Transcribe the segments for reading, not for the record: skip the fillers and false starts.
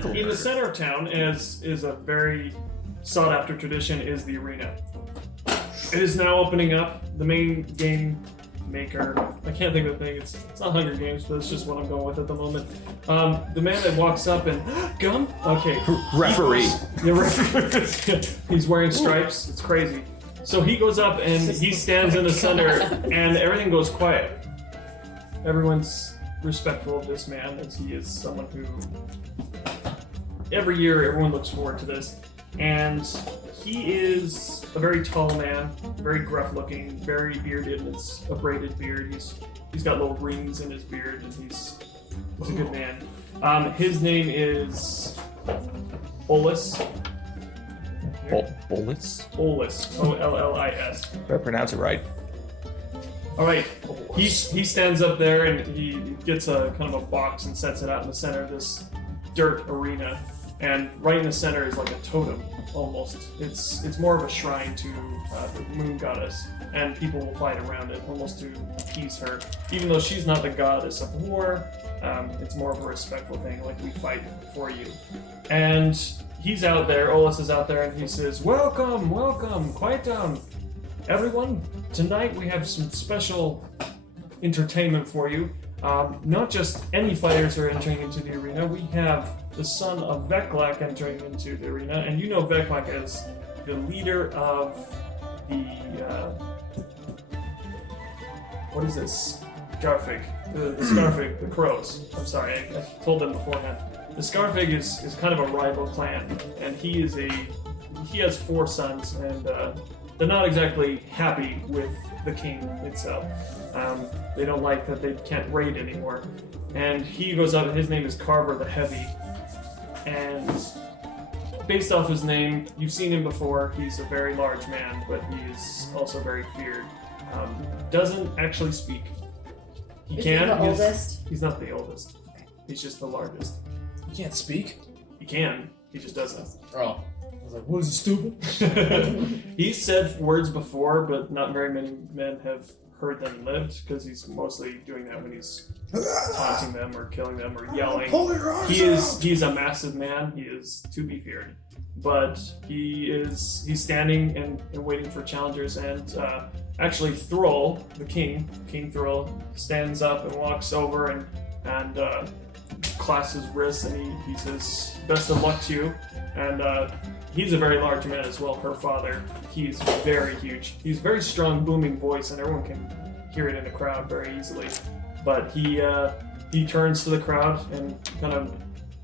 Eagle. In the center of town is a very sought-after tradition is the arena. It is now opening up. The main game maker, I can't think of the thing. It's not Hunger Games, but it's just what I'm going with at the moment. The man that walks up and gum. Okay. Referee. Referee. He's wearing stripes. It's crazy. So he goes up and he stands in the center, and everything goes quiet. Everyone's respectful of this man, as he is someone who every year everyone looks forward to this. And he is a very tall man, very gruff looking, very bearded. It's a braided beard. He's got little rings in his beard, and he's a good man. His name is Ollis. Ollis? Ollis. O-L-L-I-S. Did I pronounce it right? All right. He stands up there and he gets a kind of a box and sets it out in the center of this dirt arena. And right in the center is like a totem, almost. It's more of a shrine to the moon goddess, and people will fight around it, almost to appease her. Even though she's not the goddess of war, it's more of a respectful thing, like we fight for you. And he's out there, Ollis is out there, and he says, welcome, quiet down. Everyone, tonight we have some special entertainment for you. Not just any fighters are entering into the arena. We have the son of Veklak entering into the arena, and you know Veklak as the leader of the what is this? Scarfig. The Scarfig, the Crows. I'm sorry, I told them beforehand. The Scarfig is kind of a rival clan, and he has 4 sons, and they're not exactly happy with the king itself. They don't like that they can't raid anymore. And he goes up, and his name is Carver the Heavy. And based off his name, you've seen him before. He's a very large man, but he is also very feared. Doesn't actually speak. Is he the oldest? He's not the oldest. Okay. He's just the largest. You can't speak? He can. He just doesn't. Oh. I was like, what is he, stupid? He's said words before, but not very many men have heard them lived, because he's mostly doing that when he's taunting them or killing them or yelling. He's a massive man. He is to be feared, but he's standing and waiting for challengers. And actually, Thrall, the King Thrall, stands up and walks over and clasps his wrists, and he says, "Best of luck to you." And he's a very large man as well. Her father, he's very huge. He's a very strong, booming voice, and everyone can hear it in the crowd very easily. But he turns to the crowd and kind of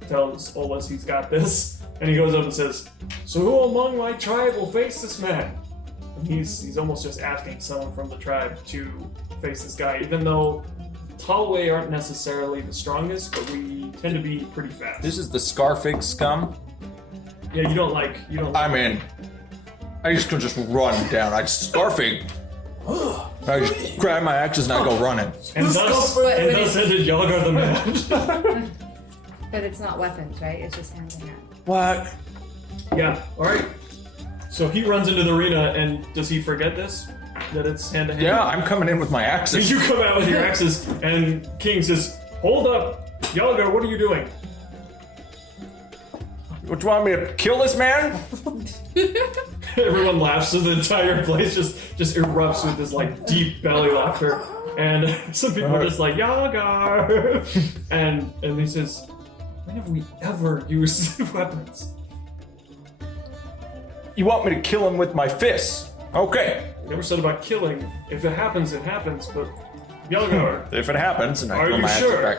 tells Ollis he's got this, and he goes up and says, "So who among my tribe will face this man?" And he's almost just asking someone from the tribe to face this guy, even though Talway aren't necessarily the strongest, but we tend to be pretty fast. This is the Scarfig scum? Yeah, you don't like. I'm in. I just can just run down. Scarfig. I just grab my axes and I go running. And thus ended Jalgar the man. But it's not weapons, right? It's just hand to hand. What? Yeah, alright. So he runs into the arena, and does he forget this? That it's hand to hand? Yeah, I'm coming in with my axes. You come out with your axes, and King says, "Hold up! Jalgar, what are you doing?" What, do you want me to kill this man? Everyone laughs, so the entire place just erupts with this like deep belly laughter. And some people are just like, "Jalgar!" and he says, "When have we ever used weapons?" You want me to kill him with my fists? Okay. I never said about killing. If it happens, it happens, but Jalgar. If it happens, and I Are throw you my axes sure? back.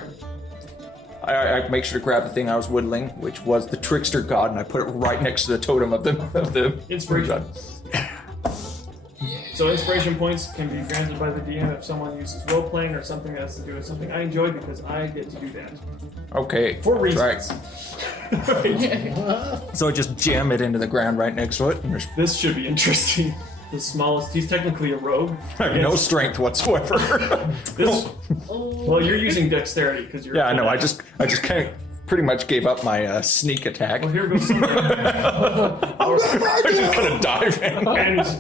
I make sure to grab the thing I was whittling, which was the trickster god, and I put it right next to the totem of the Inspiration. So inspiration points can be granted by the DM if someone uses role playing or something that has to do with something I enjoy, because I get to do that. Okay. For reasons. Right. So I just jam it into the ground right next to it. And there's This should be interesting. The smallest. He's technically a rogue. no strength whatsoever. This. Well, you're using dexterity because you're. Yeah, I know. I just kind of pretty much gave up my sneak attack. Well, here goes. I just kind of dive in.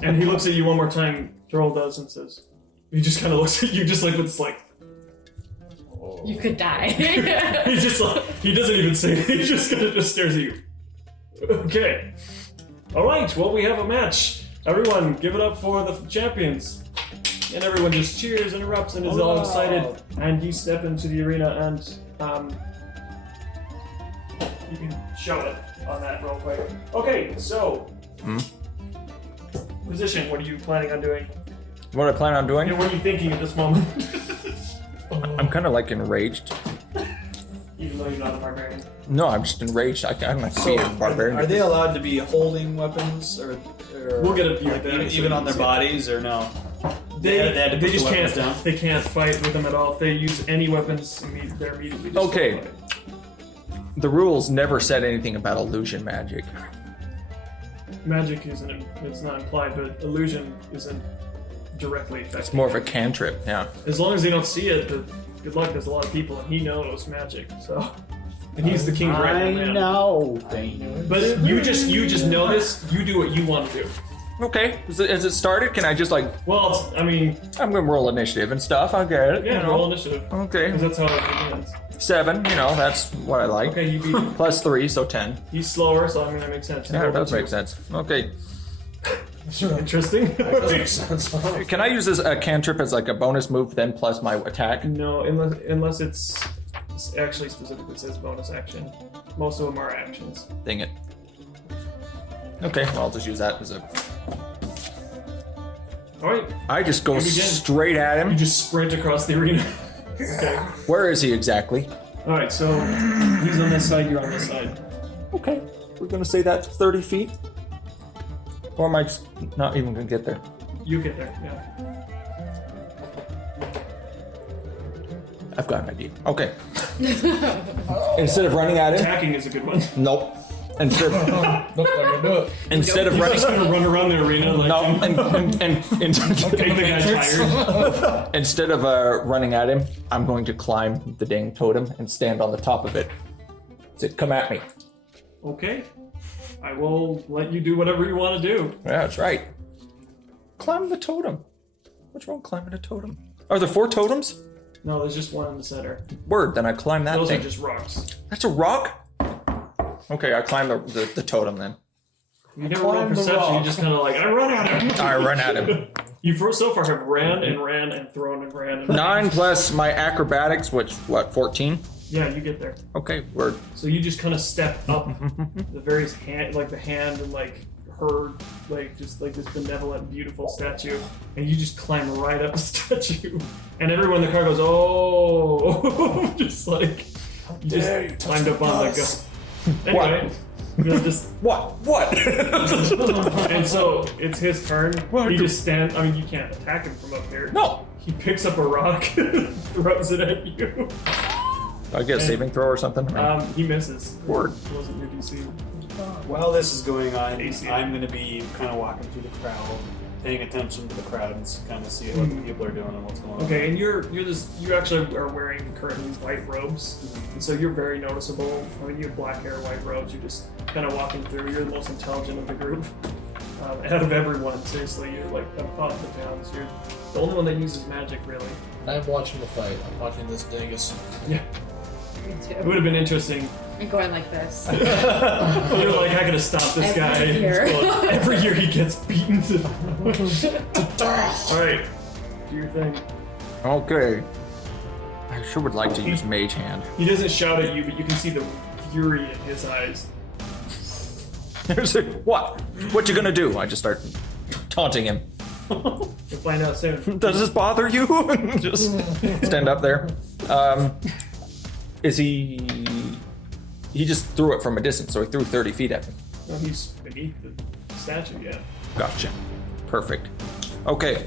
And he looks at you one more time. Throll does and says, he just kind of looks at you just like with this like. You could die. He's just like, he doesn't even say it. He just kind of just stares at you. Okay. All right. Well, we have a match. Everyone, give it up for the champions. And everyone just cheers and erupts and is all excited. And you step into the arena and you can show it on that real quick. Okay, so position. What are you planning on doing? What I plan on doing? What are you thinking at this moment? I'm kind of like enraged. Even though you're not a barbarian. No, I'm just enraged. I'm not being a barbarian. Are they allowed to be holding weapons, or We'll get a view of that. even on their bodies, or no? They had to put just the can't. weapons down? They can't fight with them at all. If they use any weapons, they're immediately destroyed. Okay. The rules never said anything about illusion magic. Magic isn't. It's not implied, but illusion isn't directly affected. It's more of a cantrip, yeah. As long as they don't see it, but good luck. There's a lot of people, and he knows magic, so. And he's the king's right hand man. know. But you just know this. You do what you want to do. Okay, is it started? Can I just like, Well, I mean, I'm gonna roll initiative and stuff, I get it. yeah, you know. roll initiative. Okay, Because that's how it begins. 7, that's what I like. Okay, you beat him. Plus 3, so 10. He's slower, so I'm gonna make sense. Yeah, it does make sense. Okay, Interesting. Makes sense. can I use this cantrip as like a bonus move then plus my attack? No, unless it's actually specifically says bonus action. Most of them are actions. Dang it. Okay, well, I'll just use that as a... All right, I just go You begin. straight at you him. just sprint across the arena. Okay. Where is he exactly? All right, so he's on this side. You're on this side. Okay, we're gonna say that's 30 feet? Or am I just not even gonna get there? You get there. Yeah. I've got an idea. Okay. Instead of running at him, Attacking is a good one. nope. Instead of, Nope, not gonna do it. instead of You're running, just gonna run around the arena like no, and make the guy tired. instead of running at him, I'm going to climb the dang totem and stand on the top of it. Say, come at me. Okay, I will let you do whatever you want to do. Yeah, that's right. Climb the totem. What's wrong with climbing a totem? Are there 4 totems? No, there's just one in the center. Word, then I climb that Those thing. are just rocks. That's a rock? Okay, I climb the totem then. You never roll Climb the perception. You rock. just kind of like I run at him. I run at him. You so far have ran and thrown and ran. And 9 plus my acrobatics, which, what, 14? Yeah, you get there. Okay, word. So you just kind of step up the various hand, like the hand and like her, like just like this benevolent, beautiful statue, and you just climb right up the statue, and everyone in the car goes, "Oh!" just like you dare you just touch climbed up the on like goddess. a. Anyway, I'm gonna just What? and so it's his turn. What? He just stands. I mean, you can't attack him from up here. No. He picks up a rock, throws it at you. I get a saving throw or something? He misses. Word. It wasn't your DC. While this is going on, AC. I'm going to be kind of walking through the crowd, paying attention to the crowd, and kind of see what the people are doing and what's going on. Okay, and you actually are wearing currently these white robes, and so you're very noticeable. I mean, you have black hair, white robes. You're just kind of walking through. You're the most intelligent of the group. Out of everyone, seriously, you're like a top of the pounds. You're the only one that uses magic, really. I'm watching the fight. I'm watching this dingus. Yeah, Me it too. would have been interesting. I'm going like this. You're like, I gotta stop this guy. Every year. Every year he gets beaten. All right, do your thing. Okay. I sure would like to use Mage Hand. He doesn't shout at you, but you can see the fury in his eyes. There's a, what? What you gonna do? I just start taunting him. You'll find out soon. Does this bother you? Just stand up there. Is he... He just threw it from a distance, so he threw 30 feet at me. No, he's beneath the statue, yeah. Gotcha. Perfect. Okay.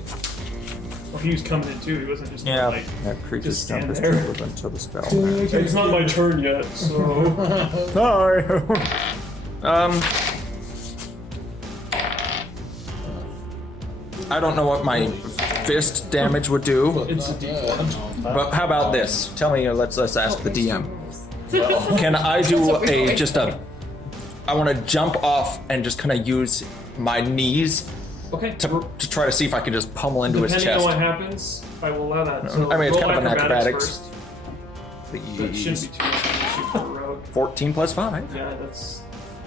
Well, he was coming in too. He wasn't just Yeah. like. That creature's just stand jump is there. triggered until the spell. It's not my turn yet, so. Sorry. I don't know what my fist damage would do, It's a D4. but how about this? Tell me, let's ask the DM. Can I do I want to jump off and just kind of use my knees Okay. to try to see if I can just pummel into his Depending on chest. what happens, I will allow that. So I mean, it's roll kind of an acrobatics. first. That shouldn't be too much to shoot for a rogue. 14 plus 5. Yeah, that's...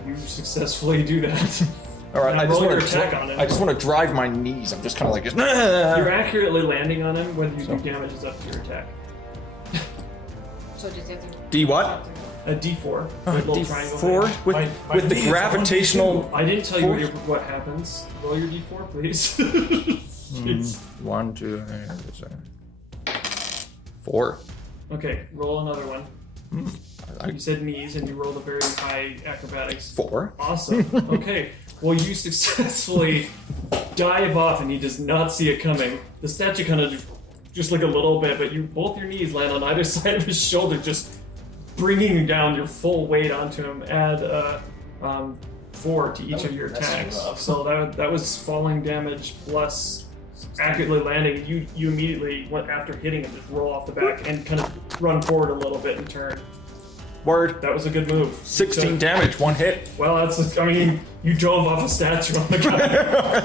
You successfully do that. All right, And I just roll want your attack on him. to drive my knees. I'm just kind of like this. You're accurately landing on him. Whether you do damage is up to your attack. So just have to... D what? A D4. With little triangle D4 thing. with, My with the knees, gravitational. I didn't tell you what happens. Roll your D4, please. Jeez. 1, 2, 3, 4. Okay, roll another one. I- You said knees, and you rolled a very high acrobatics. 4. Awesome. Okay. Well, you successfully dive off, and he does not see it coming. The statue kind of just like a little bit, but both your knees land on either side of his shoulder, just bringing down your full weight onto him. Add 4 to each of your attacks. So that was falling damage plus accurately landing. You immediately went after hitting him, just roll off the back and kind of run forward a little bit and turn. Word. That was a good move. 16 damage, 1 hit. Well, you drove off a statue on the guy.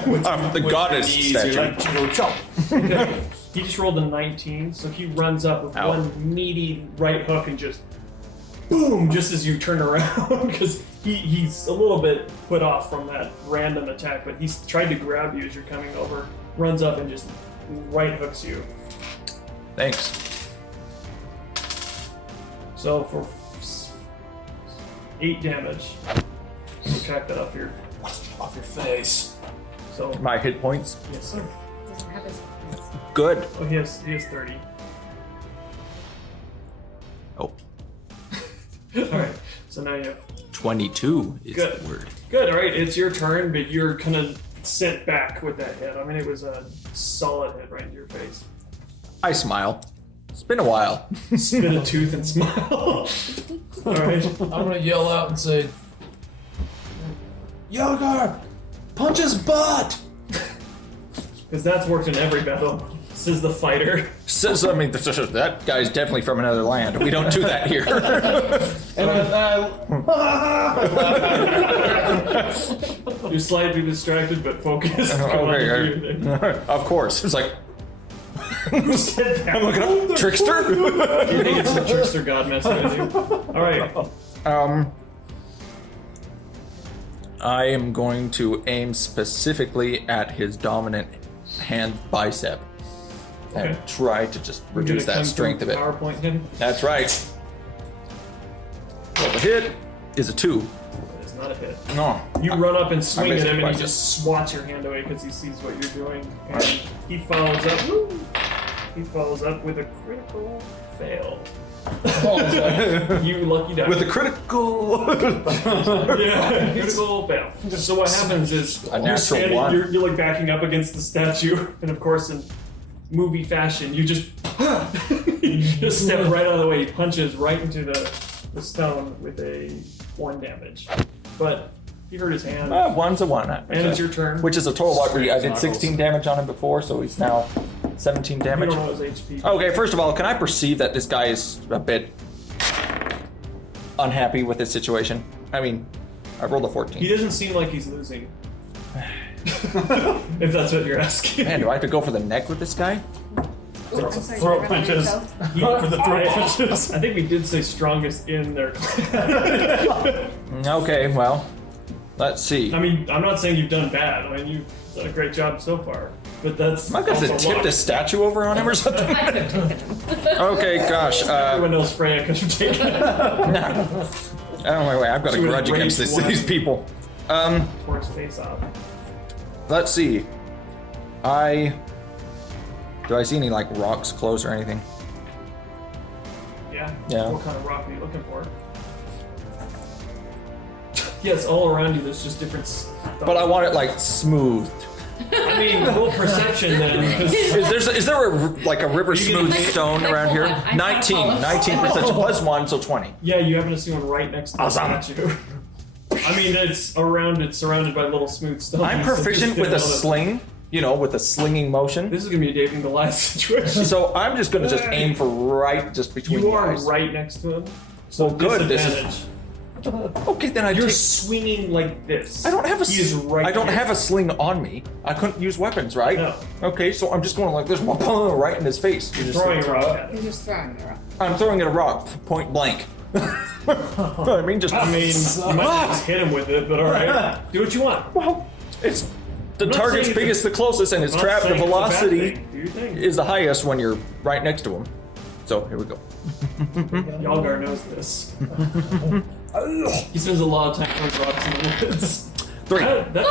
The goddess Knees, statue. you're like, go chop. Okay. He just rolled a 19, so he runs up with Ow. one meaty right hook and just boom, just as you turn around, because he's a little bit put off from that random attack, but he's tried to grab you as you're coming over, runs up and just right hooks you. Thanks. So for 8 damage, subtract that off your. Off your face. So My hit points. yes, sir. Doesn't have his... Good. Oh, he has 30. Oh, All right. So now you have 22 is Good. the word. Good, alright, it's your turn, but you're kind of sent back with that hit. I mean, it was a solid hit right into your face. I smile. It's been a while. Spit a tooth and smile. Alright. I'm gonna yell out and say, Jalgar, punch his butt! Because that's worked in every battle, says the fighter. Says, I mean, that guy's definitely from another land. We don't do that here. And You're slightly distracted, but focused. Come on, do your thing. Of course. It's like, Who said that? I'm looking up. Trickster? You think it's the trickster god messing with you? Alright. I am going to aim specifically at his dominant hand bicep and Okay. try to just We're reduce gonna that come strength to of it. PowerPoint him. That's right. Well, the hit is a 2. It's not a hit. No. You run up and swing missed at him, it and by he just swats your hand away because he sees what you're doing. And he follows up. Woo! He follows up with a critical fail. You lucky duck. With a critical. Yeah, critical fail. So what happens is A you're natural standing, 1. you're like backing up against the statue, and of course in movie fashion, you just you just step right out of the way. He punches right into the stone with a 1 damage, but he hurt his hand. 1's a 1. And it's your turn. Which is a total of what I did 16 damage on him before, so he's now 17 you damage. don't know his HP. Okay, first of all, can I perceive that this guy is a bit unhappy with his situation? I mean, I rolled a 14. He doesn't seem like he's losing. If that's what you're asking. Man, do I have to go for the neck with this guy? Ooh, I'm sorry, Throat you remember punches. yourself? For the throat punches. I think we did say strongest in their clan. Okay, well, let's see. I mean, I'm not saying you've done bad. I mean, you've done a great job so far. But that's Am I going to also tip why. the statue over on him or something? Okay, gosh. Everyone knows Freya could have taken it. Oh, wait, I've got a She was grudge against raised these people. Tore his face off. Let's see. Do I see any, like, rocks close or anything? Yeah. Yeah. What kind of rock are you looking for? Yes, all around you there's just different stuff. But I want it, like, smooth. I mean, roll perception then. Because Is there a river smooth can- stone around here? I 19 follow. percentage plus 1, so 20. yeah, you happen to see one right next to the Awesome. statue. I mean, it's surrounded by little smooth stones. I'm so proficient just with a gonna- sling, with a slinging motion. This is gonna be a Dave and Goliath situation. So I'm just gonna just aim for right just between You the are eyes. right next to him. Well, good. This is Disadvantage. Okay, then You're swinging like this. I don't have a. He is right I don't here. have a sling on me. I couldn't use weapons, right? No. Okay, so I'm just going like this, right in his face. You're throwing a rock at You're him. just throwing it around. I'm throwing at a rock, point blank. I mean, just. I mean, you might just hit him with it, but alright. Do what you want. Well, it's the I'm not target's saying biggest, the closest, and it's I'm not trapped. The saying it's a bad velocity thing. Do your thing. is the highest when you're right next to him. So here we go. Jalgar knows this. He spends a lot of time throwing rocks in the woods. 3. Oh no!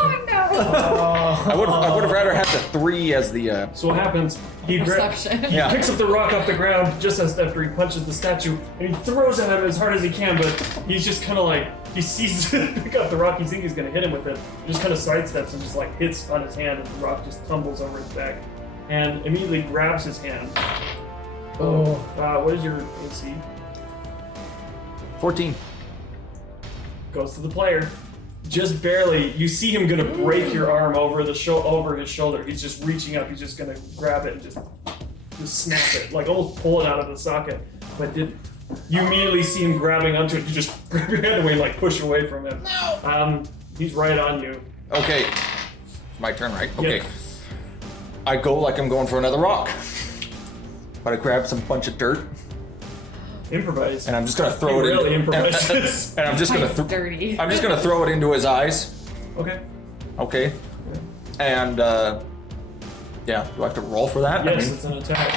I would have rather had the 3 as the. So what happens? He Perception. Yeah. picks up the rock off the ground just as after he punches the statue, and he throws at him as hard as he can. But he's just kind of like he sees it pick up the rock. He thinks he's gonna hit him with it. He just kind of sidesteps and just like hits on his hand, and the rock just tumbles over his back, and immediately grabs his hand. What is your AC? 14. Goes to the player. Just barely. You see him gonna break your arm over the over his shoulder. He's just reaching up. He's just gonna grab it and just snap it, like almost pull it out of the socket. But didn't. You immediately see him grabbing onto it. You just grab your hand away and like push away from him. No. He's right on you. Okay. It's my turn, right? Okay. Yep. I go like I'm going for another rock. But I grab some bunch of dirt Improvise. and I'm just gonna He throw it really in. improvises. And I'm just gonna. Mine's dirty. I'm just gonna throw it into his eyes. Okay. Okay. And yeah. Do I have to roll for that? Yes, it's an attack.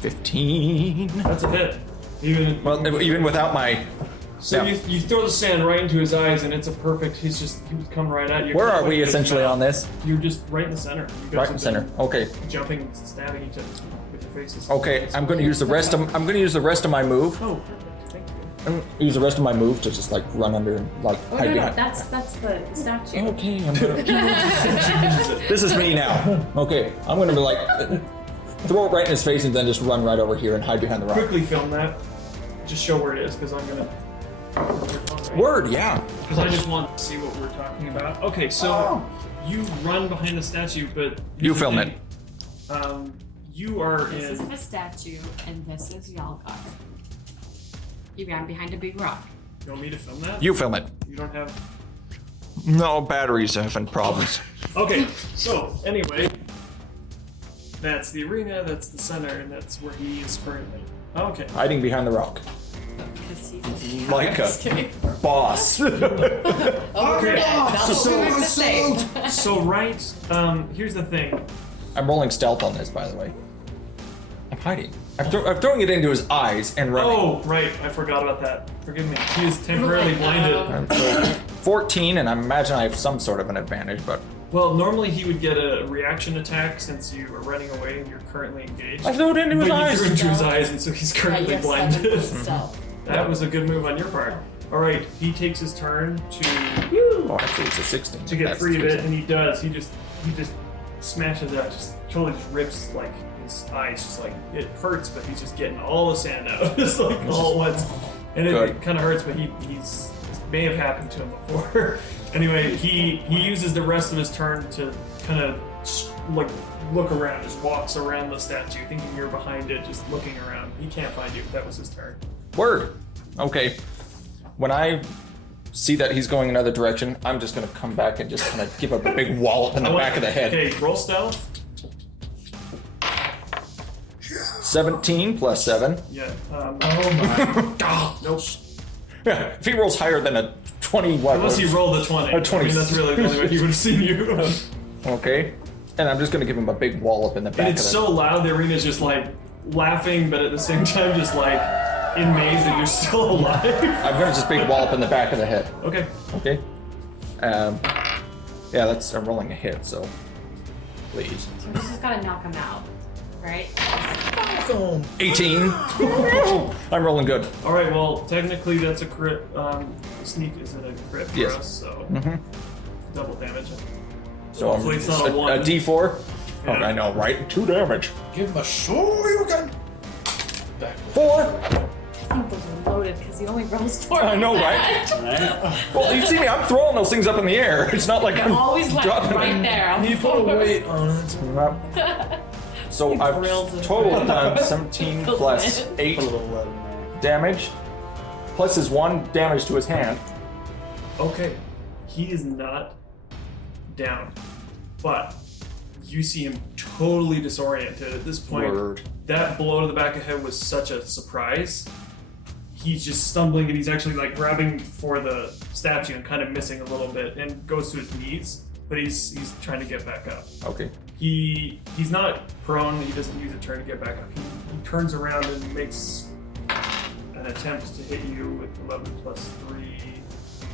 15. That's a hit. Even without my. So Yeah. you throw the sand right into his eyes, and it's a perfect. He would come right at you. Where are we essentially on this? You're just right in the center. You guys Right in have center. been Okay. Jumping, and stabbing each other with your faces. Okay. I'm gonna use the rest of. I'm gonna use the rest of my move. Oh, perfect. Thank you. I'm gonna use the rest of my move to just like run under and like Oh hide no, behind. that's the statue. Okay. I'm gonna. This is me now. Okay. I'm gonna be like throw it right in his face and then just run right over here and hide behind the rock. Quickly film that. Just show where it is, because I'm gonna. Word. Yeah. Because I just want to see what we're talking about. Okay, so you run behind the statue, but You film it. You are This in. is the statue, and this is Jalgar. You ran behind a big rock. You want me to film that? You film it. You don't have. No, batteries are having problems. Okay, so anyway, that's the arena, that's the center, and that's where he is currently. Okay. Hiding behind the rock. Because he's Like Just kidding. a boss. Oh, we're dead. That's what we have to say. So right, here's the thing. I'm rolling stealth on this, by the way. I'm hiding. I'm throwing it into his eyes and running. Oh, right, I forgot about that. Forgive me. He is temporarily blinded. I'm so 14, and I imagine I have some sort of an advantage, but Well, normally he would get a reaction attack since you are running away and you're currently engaged. I threw it into his But you eyes. threw it into his eyes, and so he's Yeah, currently you have blinded. 7 stealth. That was a good move on your part. All right, he takes his turn Oh, actually, it's a 16. to get That's free of too it, and he does. He just smashes out, just totally just rips like his eyes, just like it hurts, but he's just getting all the sand out, just like all at once, and it Good. kind of hurts, but he's may have happened to him before. Anyway, he uses the rest of his turn to kind of like look around, just walks around the statue, thinking you're behind it, just looking around. He can't find you. That was his turn. Word. Okay. When I see that he's going another direction, I'm just gonna come back and just kind of give him a big wallop in the back of the head. Okay, roll stealth. 17 plus 7. Yeah. Oh my. Ah, Nope. if he rolls higher than a 20, what? Unless he rolled a 20. A 20. I mean, that's really the only way he would have seen you. Okay. And I'm just gonna give him a big wallop in the back And of it's the so loud, the arena's just like laughing, but at the same time just like in maze that you're still alive. I'm gonna just big wallop in the back of the head. Okay. Okay. Yeah, I'm rolling a hit, so please. So we just gotta knock him out, right? 18. I'm rolling good. Alright, well, technically that's a crit. Sneak isn't a crit for Yes. us, so Mhm. double damage. So Hopefully it's not a one. a D4. Yeah. Oh, I know, right? 2 damage. Give him a show you can. Back. 4. I think those are loaded because he only rolls 4. I know, right? Well, you see me, I'm throwing those things up in the air. It's not like I'm Always left dropping right them. there. I'm You put a weight on it. So I've Drills it. total done 17 plus Put 8 Put a little lead in there. damage. plus his 1 damage to his hand. Okay, he is not down, but you see him totally disoriented at this point. Word. That blow to the back of the head was such a surprise. He's just stumbling and he's actually like grabbing for the statue and kind of missing a little bit and goes to his knees, but he's trying to get back up. Okay. He's not prone. He doesn't use a turn to get back up. He turns around and makes an attempt to hit you with 11 plus 3.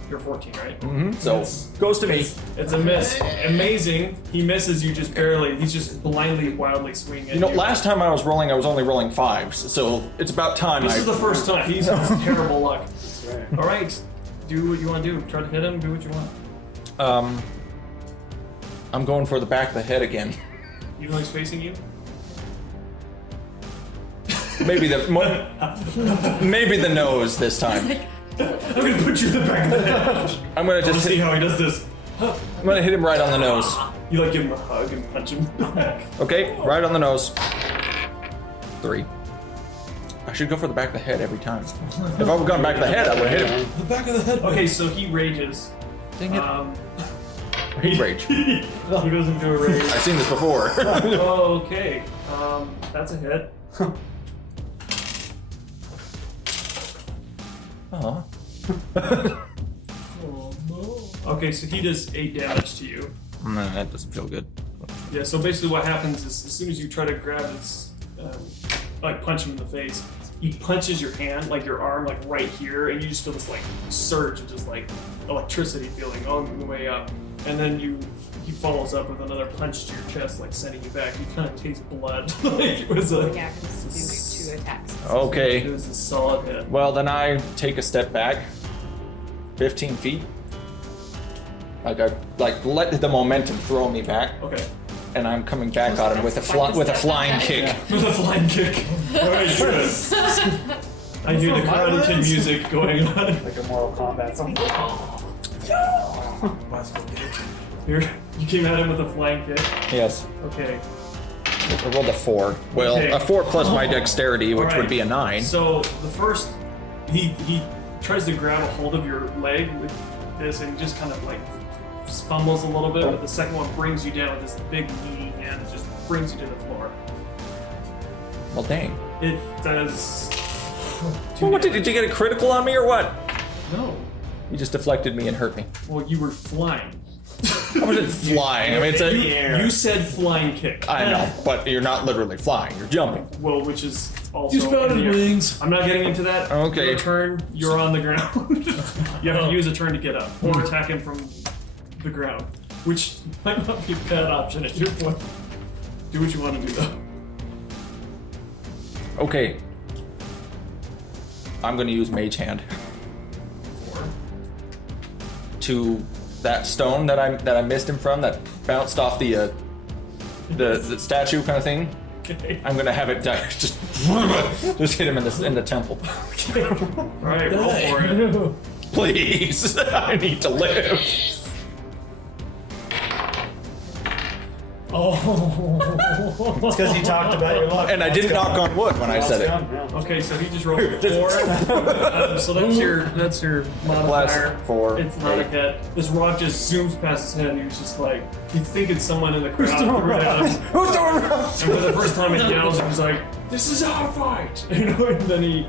You're 14, right? Mm-hmm. So goes to me. It's a miss. Amazing. He misses you just barely. He's just blindly, wildly swinging at you. Last time I was only rolling 5s, so it's about time. This is the first time. He's terrible luck. Right. All right, do what you want to do. Try to hit him. Do what you want. I'm going for the back of the head again. Even though he's facing you. Maybe the nose this time. I'm gonna put you in the back of the head. I'm gonna Just just see how he does this. I'm gonna hit him right on the nose. You like give him a hug and punch him back. Okay, right on the nose. 3. I should go for the back of the head every time. If I would gone back of the head, I would have hit him. The back of the head. Okay, so he rages. Dang it. Rage. He goes into a rage. I've seen this before. Okay, that's a hit. Aw. Oh no. Okay, so he does 8 damage to you. That doesn't feel good. Yeah, so basically what happens is as soon as you try to grab his, like punch him in the face, he punches your hand, like your arm, like right here, and you just feel this like surge of just like electricity feeling on the way up. And then he follows up with another punch to your chest, like sending you back. You kind of taste blood. Like it was a, Yeah, because do 2 attacks. Okay. it was a solid hit. Well, then I take a step back. 15 feet. I let the momentum throw me back, Okay. and I'm coming back on him with a flying kick. With a flying kick. Alright, good. I hear the Karate Kid music going on. Like a Mortal Kombat something. Here, you came at him with a flying kick. Yes. Okay. I rolled a 4. Well, Okay. a 4 plus my dexterity, which Alright. would be a 9. So the first, he tries to grab a hold of your leg with this, and he just kind of like fumbles a little bit. But the second one brings you down with this big meaty hand that just brings you to the floor. Well, dang. It does. Well, what did you get a critical on me or what? No. You just deflected me and hurt me. Well, you were flying. I wasn't flying. I mean, it's a. You said flying kick. I know, but you're not literally flying. You're jumping. Well, which is also. You sprouted in the air. wings. I'm not getting into that. Okay. Your turn, you're on the ground. You have to use a turn to get up, or attack him from the ground, which might not be a bad option at your point. Do what you want to do, though. Okay. I'm gonna use Mage Hand to that stone that I missed him from, that bounced off the statue kind of thing. Okay. I'm gonna have it just hit him in the temple. Okay. All right, roll for it. Please, I need to live. Oh. It's because you talked about your luck. And I didn't knock on wood when I said it. Okay, so he just rolled a 4. So that's your modifier. Plus 4. It's not a hit. This rock just zooms past his head, and he's just like, he's thinking someone in the crowd threw it at him. Who's throwing And for the first time it yells, he's like, "This is our fight!" You know, and then he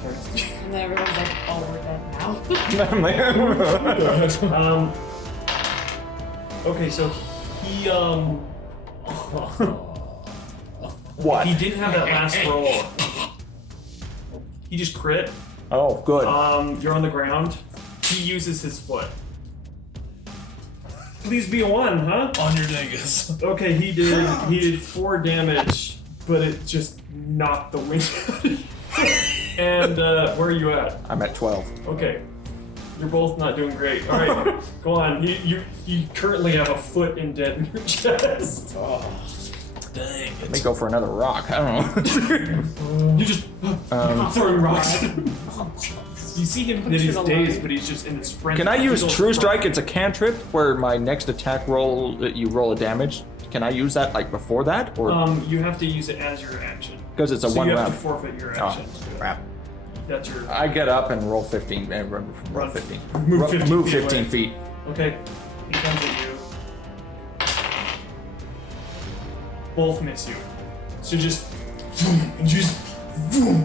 turns. And then everyone's like, oh, we're dead now. Okay, so he What? he didn't have that last roll. He just crit. Oh, good. You're on the ground. He uses his foot. Please be a 1, huh? On your dingus. Okay, he did 4 damage, but it just knocked the wind out of you. And where are you at? I'm at 12. Okay. You're both not doing great. All right, go on. You currently have a foot indent in your chest. Oh. Dang Let me it. go for another rock. I don't know. You just throwing rocks. You see him that he's dazed, but he's just in a sprint. Can I use He's True all- Strike? It's a cantrip where my next attack roll, you roll a damage. Can I use that like before that, or You have to use it as your action. because it's a So one you have round? to forfeit your Oh, action. crap. That's your. I get up and roll 15. Roll Run. 15. Move 15 Move feet 15 away. feet. Okay. He comes at you. Both miss you. So just. And just.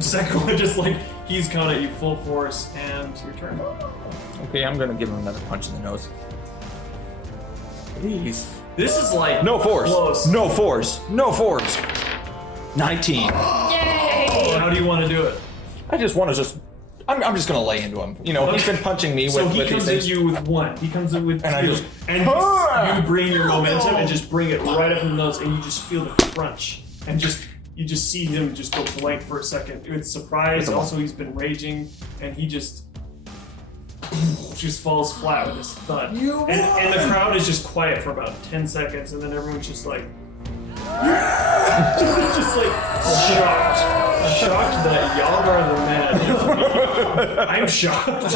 Second one, just like he's coming at you full force, and your turn. Okay, I'm gonna give him another punch in the nose. Please. This is like. No force. Close. No force. No force. 19. Yay! How do you want to do it? I just want to just. I'm just gonna lay into him. You know, he's been punching me So with he these comes at things. you with one. He comes in with And I two. just- And you bring your momentum and just bring it right up in the nose, and you just feel the crunch. And you just see him just go blank for a second. It's surprise. Also, he's been raging, and he just falls flat with his thud. And the crowd is just quiet for about 10 seconds, and then everyone's just like, just like shocked that Jalgar the man. I'm shocked.